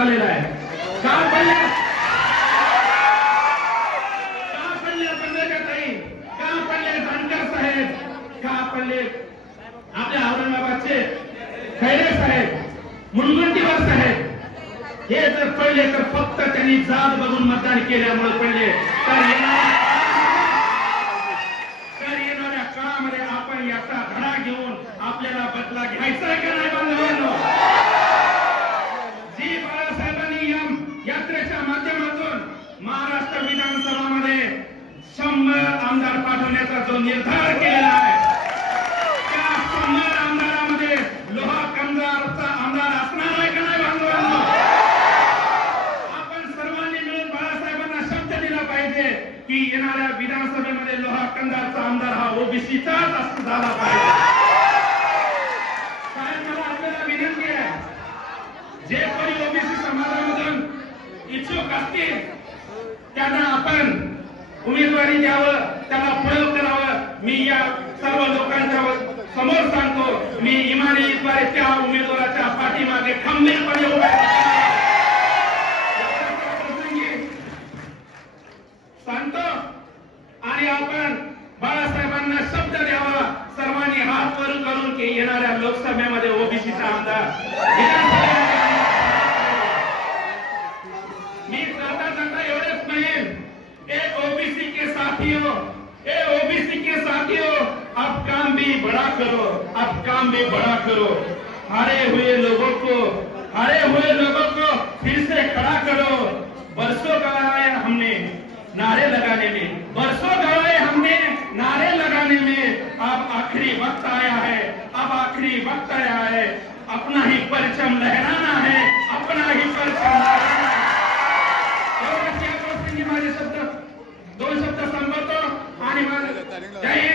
का पडल्या का पडल्या पडल्या ताई? का पडले जानकर साहेब. का पडले आपल्या औरंगाबादचे खैरे साहेब मुनगंटीवार साहेब. हे जर पडले तर फक्त त्यांनी जात बघून मतदान केल्यामुळे पडले. तर येणाऱ्या तर येणाऱ्या काळामध्ये आपण याचा धडा घेऊन आपल्याला बदला घ्यायचा आहे का नाही बांधवांनो जी बाळासाहेबांनी या यात्रेच्या माध्यमातून महाराष्ट्र विधानसभामध्ये शंभर आमदार पाठवण्याचा जो निर्धार केलेला आहे त्या शंभर आमदारामध्ये लोहा कंदारचा आमदार असणार आहे का नाही बांधवांनो आपण सर्वांनी मिळून बाळासाहेबांना शब्द दिला पाहिजे की येणाऱ्या विधानसभेमध्ये लोहा कंदारचा आमदार हा ओबीसीचाच असं झाला पाहिजे. साहेब मला आपल्याला विनंती आहे जे कोणी ओबीसी समाजामधून इच्छुक असतील त्यांना आपण उमेदवारी द्यावं. त्यांना प्रयोग करावं मी या सर्व लोकांच्या समोर सांगतो. मी इमानीद्वारे त्या उमेदवाराच्या पाठीमागे खंबीरपणे उभा सांगतो. आणि आपण बाळासाहेबांना शब्द द्यावा. सर्वांनी हात वरून करून की येणाऱ्या लोकसभेमध्ये ओबीसीचा आमदार मी जाता जाता एवढेच म्हणेन. एक ओबीसी के साथियों ए ओबीसी के साथियों अब काम भी बड़ा करो अब काम भी बड़ा करो। हारे हुए लोगों को हारे हुए लोगों को फिर से खड़ा करो। बरसों गवाए हमने नारे लगाने में बरसों गवाए हमने नारे लगाने में। अब आखिरी वक्त आया है अब आखिरी वक्त आया है। अपना ही परचम लहराना है अपना ही परचम लहराना है। एवढंच या प्रसंगी माझे शब्द കാര്യങ്ങൾ